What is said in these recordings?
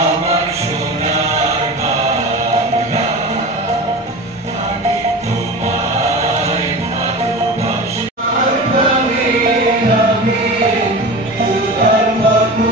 আমার সোনার বাংলা, আমি তোমায় ভালোবাসি। আমি সুধার মতো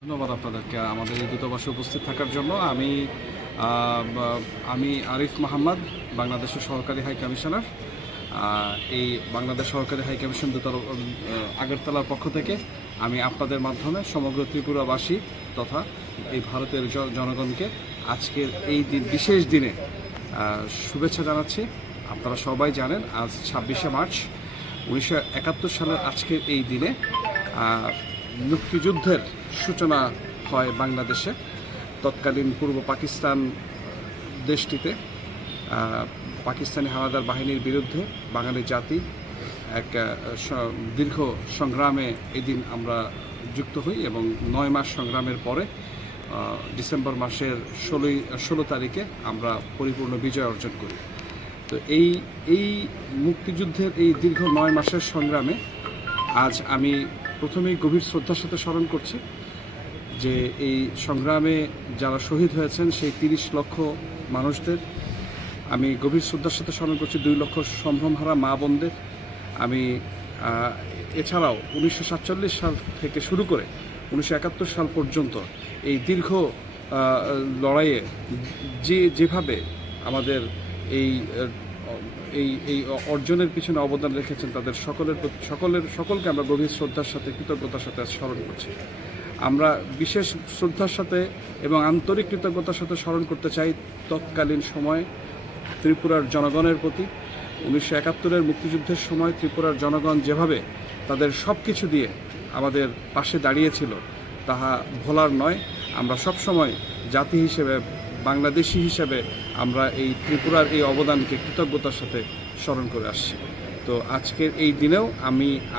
ধন্যবাদ আপনাদেরকে আমাদের এই দূতাবাসে উপস্থিত থাকার জন্য। আমি আরিফ মোহাম্মদ, বাংলাদেশের সহকারী হাই কমিশনার। এই বাংলাদেশ সহকারী হাই কমিশন আগরতলার পক্ষ থেকে আমি আপনাদের মাধ্যমে সমগ্র ত্রিপুরাবাসী তথা এই ভারতের জনগণকে আজকের এই বিশেষ দিনে শুভেচ্ছা জানাচ্ছি। আপনারা সবাই জানেন আজ 26শে মার্চ 1971 সালের আজকের এই দিনে মুক্তিযুদ্ধের সূচনা হয় বাংলাদেশে। তৎকালীন পূর্ব পাকিস্তান দেশটিতে পাকিস্তানি হানাদার বাহিনীর বিরুদ্ধে বাঙালি জাতি এক দীর্ঘ সংগ্রামে এদিন আমরা যুক্ত হই এবং 9 মাস সংগ্রামের পরে ডিসেম্বর মাসের 16 তারিখে আমরা পরিপূর্ণ বিজয় অর্জন করি। তো এই মুক্তিযুদ্ধের এই দীর্ঘ 9 মাসের সংগ্রামে আজ আমি প্রথমেই গভীর শ্রদ্ধার সাথে স্মরণ করছি যে এই সংগ্রামে যারা শহীদ হয়েছেন সেই 30 লক্ষ মানুষদের আমি গভীর শ্রদ্ধার সাথে স্মরণ করছি। 2 লক্ষ সম্ভ্রমহারা মা বোনদের আমি এছাড়াও 1947 সাল থেকে শুরু করে 1971 সাল পর্যন্ত এই দীর্ঘ লড়াইয়ে যেভাবে আমাদের এই অর্জনের পিছনে অবদান রেখেছেন তাদের সকলকে আমরা গভীর শ্রদ্ধার সাথে কৃতজ্ঞতার সাথে স্মরণ করছি। আমরা বিশেষ শ্রদ্ধার সাথে এবং আন্তরিক কৃতজ্ঞতার সাথে স্মরণ করতে চাই তৎকালীন সময় ত্রিপুরার জনগণের প্রতি। 1971-এর মুক্তিযুদ্ধের সময় ত্রিপুরার জনগণ যেভাবে তাদের সব কিছু দিয়ে আমাদের পাশে দাঁড়িয়েছিল তাহা ভোলার নয়। আমরা সবসময় জাতি হিসেবে, বাংলাদেশি হিসেবে আমরা এই ত্রিপুরার এই অবদানকে কৃতজ্ঞতার সাথে স্মরণ করে আসছি। তো আজকের এই দিনেও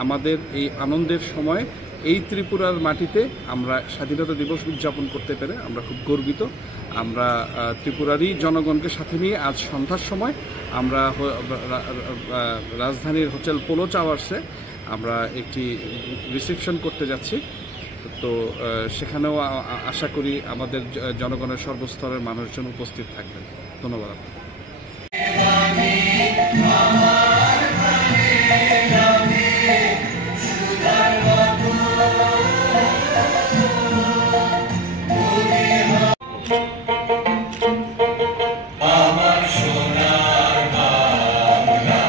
আমাদের এই আনন্দের সময় এই ত্রিপুরার মাটিতে আমরা স্বাধীনতা দিবস উদযাপন করতে পেরে আমরা খুব গর্বিত। আমরা ত্রিপুরারই জনগণকে সাথে নিয়ে আজ সন্ধ্যার সময় আমরা রাজধানীর হোটেল পোলো টাওয়ার্সে আমরা একটি রিসেপশন করতে যাচ্ছি। তো সেখানেও আশা করি আমাদের জনগণের সর্বস্তরের মানুষজন উপস্থিত থাকবেন। ধন্যবাদ। আমার সোনার বাংলা,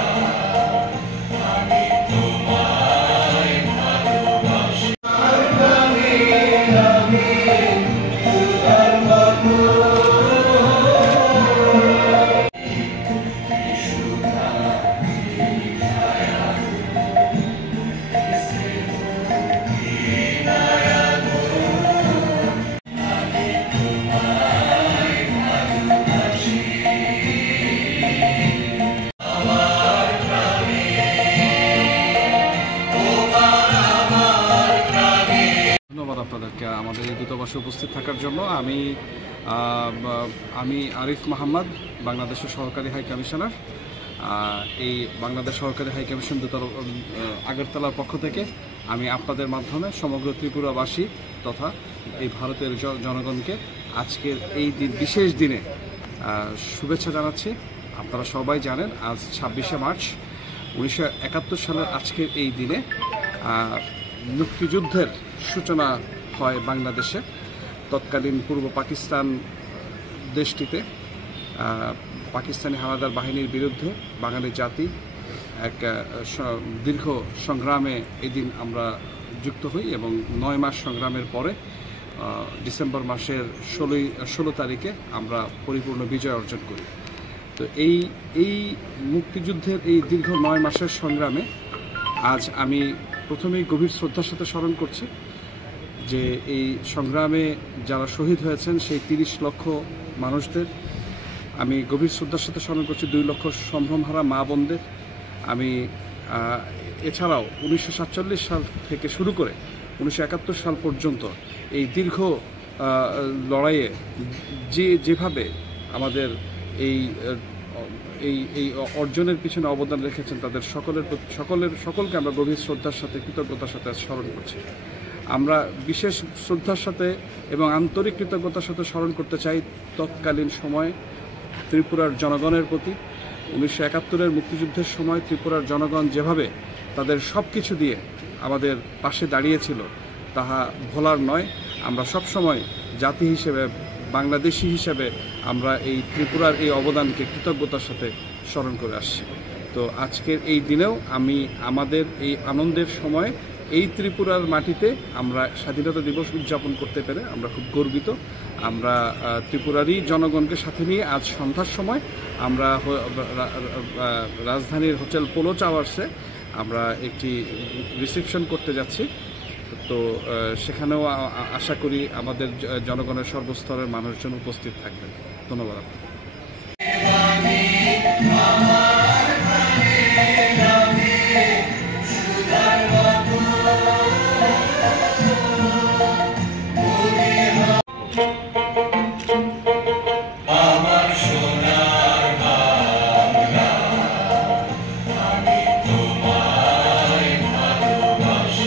আমি তোমায় ভালোবাসি। আমি সুধার মতো ধন্যবাদ আপনাদেরকে আমাদের এই দূতাবাসে উপস্থিত থাকার জন্য। আমি আরিফ মোহাম্মদ, বাংলাদেশের সহকারী হাই কমিশনার। এই বাংলাদেশ সহকারী হাই কমিশন আগরতলার পক্ষ থেকে আমি আপনাদের মাধ্যমে সমগ্র ত্রিপুরাবাসী তথা এই ভারতের জনগণকে আজকের এই বিশেষ দিনে শুভেচ্ছা জানাচ্ছি। আপনারা সবাই জানেন আজ 26শে মার্চ 1971 সালের আজকের এই দিনে মুক্তিযুদ্ধের সূচনা হয় বাংলাদেশে। তৎকালীন পূর্ব পাকিস্তান দেশটিতে পাকিস্তানি হানাদার বাহিনীর বিরুদ্ধে বাঙালি জাতি এক দীর্ঘ সংগ্রামে এদিন আমরা যুক্ত হই এবং 9 মাস সংগ্রামের পরে ডিসেম্বর মাসের 16 তারিখে আমরা পরিপূর্ণ বিজয় অর্জন করি। তো এই মুক্তিযুদ্ধের এই দীর্ঘ 9 মাসের সংগ্রামে আজ আমি প্রথমেই গভীর শ্রদ্ধার সাথে স্মরণ করছি যে এই সংগ্রামে যারা শহীদ হয়েছেন সেই 30 লক্ষ মানুষদের আমি গভীর শ্রদ্ধার সাথে স্মরণ করছি। 2 লক্ষ সম্ভ্রমহারা মা বোনদের আমি এছাড়াও 1947 সাল থেকে শুরু করে 1971 সাল পর্যন্ত এই দীর্ঘ লড়াইয়ে যেভাবে আমাদের এই অর্জনের পিছনে অবদান রেখেছেন তাদের সকলকে আমরা গভীর শ্রদ্ধার সাথে কৃতজ্ঞতার সাথে স্মরণ করছি। আমরা বিশেষ শ্রদ্ধার সাথে এবং আন্তরিক কৃতজ্ঞতার সাথে স্মরণ করতে চাই তৎকালীন সময়ে ত্রিপুরার জনগণের প্রতি। 1971-এর মুক্তিযুদ্ধের সময় ত্রিপুরার জনগণ যেভাবে তাদের সব কিছু দিয়ে আমাদের পাশে দাঁড়িয়েছিল তাহা ভোলার নয়। আমরা সবসময় জাতি হিসেবে, বাংলাদেশি হিসেবে আমরা এই ত্রিপুরার এই অবদানকে কৃতজ্ঞতার সাথে স্মরণ করে আসছি। তো আজকের এই দিনেও আমাদের এই আনন্দের সময় এই ত্রিপুরার মাটিতে আমরা স্বাধীনতা দিবস উদযাপন করতে পেরে আমরা খুব গর্বিত। আমরা ত্রিপুরারই জনগণকে সাথে নিয়ে আজ সন্ধ্যার সময় আমরা রাজধানীর হোটেল পোলো টাওয়ার্সে আমরা একটি রিসেপশন করতে যাচ্ছি। তো সেখানেও আশা করি আমাদের জনগণের সর্বস্তরের মানুষজন উপস্থিত থাকবেন। ধন্যবাদ। আমার সোনার বাংলা, আমি তোমায় ভালোবাসি।